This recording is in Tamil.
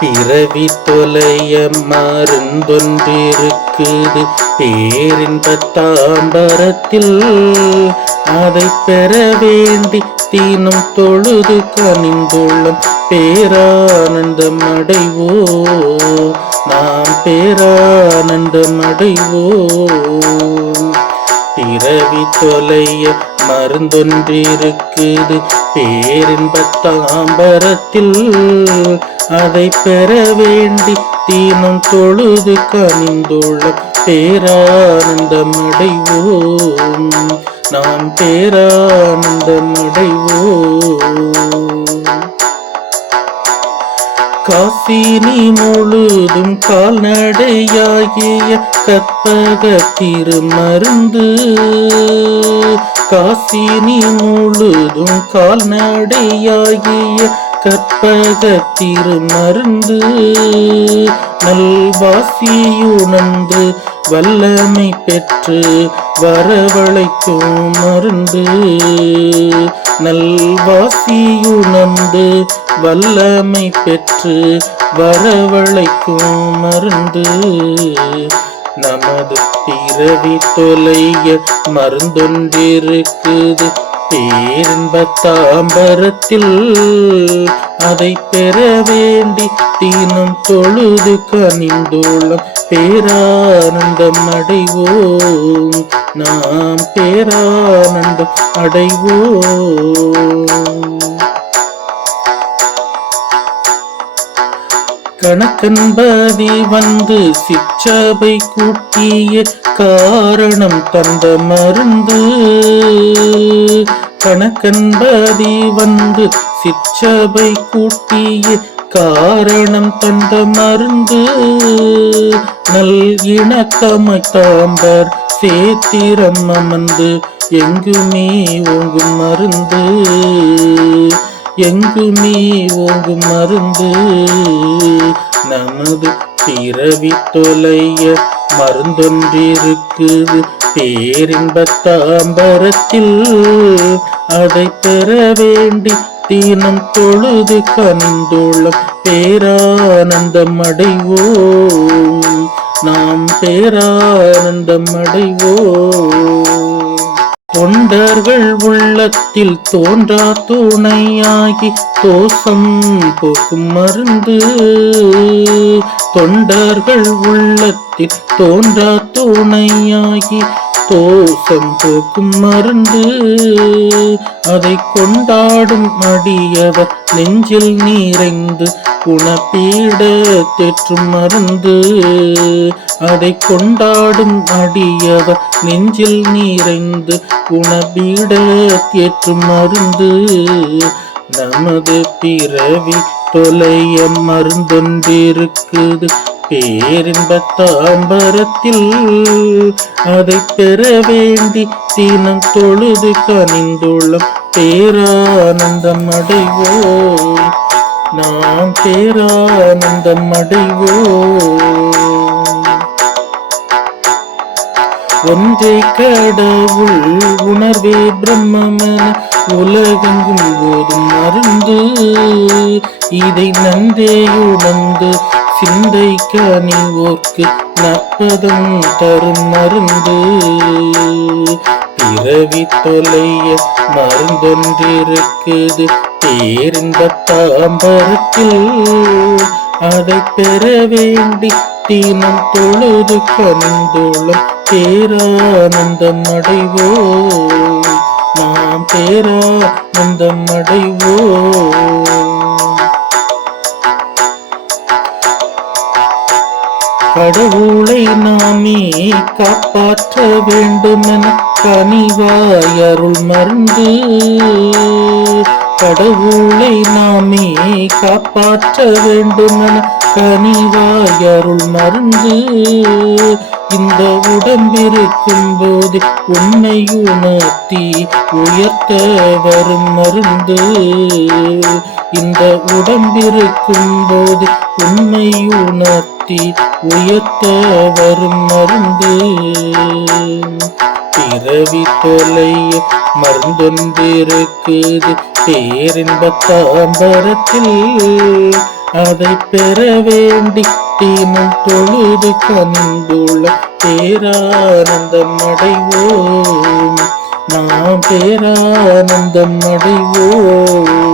பிறவி தொலைய மருந்தொன்றிருக்குது பேரின்பத் தாம்பரத்தில். அதை பெற வேண்டி தீனும் தொழுது கனிந்துள்ளம் பேரானந்தம் அடைவோம். நாம் பேரானந்தம் அடைவோம். பிறவி தொலைய மருந்தொன்றிருக்குது பேரின்பத் தாம்பரத்தில். அதை பெற வேண்டி தீனும் தொழுது கனிந்துள்ளம் பேரானந்தம் அடைவோம். நாம் பேரானந்தம் அடைவோம். காசினி முழுதும் கால்நடையாகிய கற்பக திருமருந்து. காசினி முழுதும் கால்நடையாகிய கற்பக திருமருந்து. நல்வாசியுணர்ந்து வல்லமை பெற்று வரவழைக்கும் மருந்து. நல்வாசியுணர்ந்து வல்லமை பெற்று வரவழைக்கும் மருந்து. நமது பிறவி தொலைய மருந்தொன்றிருக்குது பேரின்பத் தாம்பரத்தில். அதை பெற வேண்டி தீனும் தொழுது கனிந்துள்ளம் பேரானந்தம் அடைவோம். நாம் பேரானந்தம் அடைவோம். கணக்கன்பதி வந்து சிற்றபை கூட்டிய காரணம் தந்த மருந்து. கணக்கன்பதி வந்து சிற்றபை கூட்டிய காரணம் தந்த மருந்து. நல் இணக்கமை தாம்பர் சேத்திரம் அமர்ந்து எங்குமே ஓங்கும் மருந்து. எங்குமே ஓங்கும் மருந்து. நமது பிறவி தொலைய மருந்தொன்றிருக்குது பேரின்பத் தாம்பரத்தில். அதை பெற வேண்டி தீனம் தொழுது கனிந்துள்ளம் பேரானந்தம் அடைவோம். நாம் பேரானந்தம் அடைவோம். தொண்டர்கள் உள்ளத்தில் தோன்றா துணையாகி தோஷம் போக்கும் மருந்து. தொண்டர்கள் உள்ளத்தில் தோன்றா துணையாகி தோஷம் போக்கும் மருந்து. அதை கொண்டாடும் அடியவர் நெஞ்சில் நிறைந்து குணப்பீட தேற்றும் மருந்து. அதை கொண்டாடும் அடியவர் நெஞ்சில் நிறைந்து குணப்பீட தேற்றும் மருந்து. நமது பிறவி தொலைய மருந்தொன்றிருக்குது பேரின்பத் தாம்பரத்தில். அதை பெற வேண்டி தீனம் தொழுது கனிந்துள்ளம் பேரானந்தம் அடைவோம். நாம் பேரானந்தம் அடைவோம். ஒன்றே கடவுள் உணர்வே பிரம்மென உலகெங்கும் போதும் மருந்து. இதை நன்றே உணர்ந்து சிந்தை கனிவோர்க்கு நற்பதம் தரும் மருந்து. பிறவி தொலைய மருந்தொன்றிருக்குது பேரின்பத் தாம்பரத்தில். அதை பெற வேண்டி தீனம் தொழுது கனிந்துள்ளம் பேரானந்தம் அடைவோம். நாம் பேரானந்தம் அடைவோம். கடவுளை நாமே காப்பாற்ற வேண்டுமென கனிவாய் அருள் மருந்து. கடவுளை நாமே காப்பாற்ற வேண்டுமென கனிவாய் அருள் மருந்து. இந்த உடம்பிருக்கும் போது உண்மை உணர்த்தி உயர்த்த வரும் மருந்து. இந்த உடம்பிருக்கும் போது உண்மை உணர்த்தி உயர்த்த வரும் மருந்து. பிறவி தொலைய மருந்தொன்றிருக்குது பேரின்பத் தாம்பரத்தில். அதை பெற வேண்டி தீனும் தொழுது கனிந்துள்ள பேரானந்தம் அடைவோம், நாம் பேரானந்தம் அடைவோம்.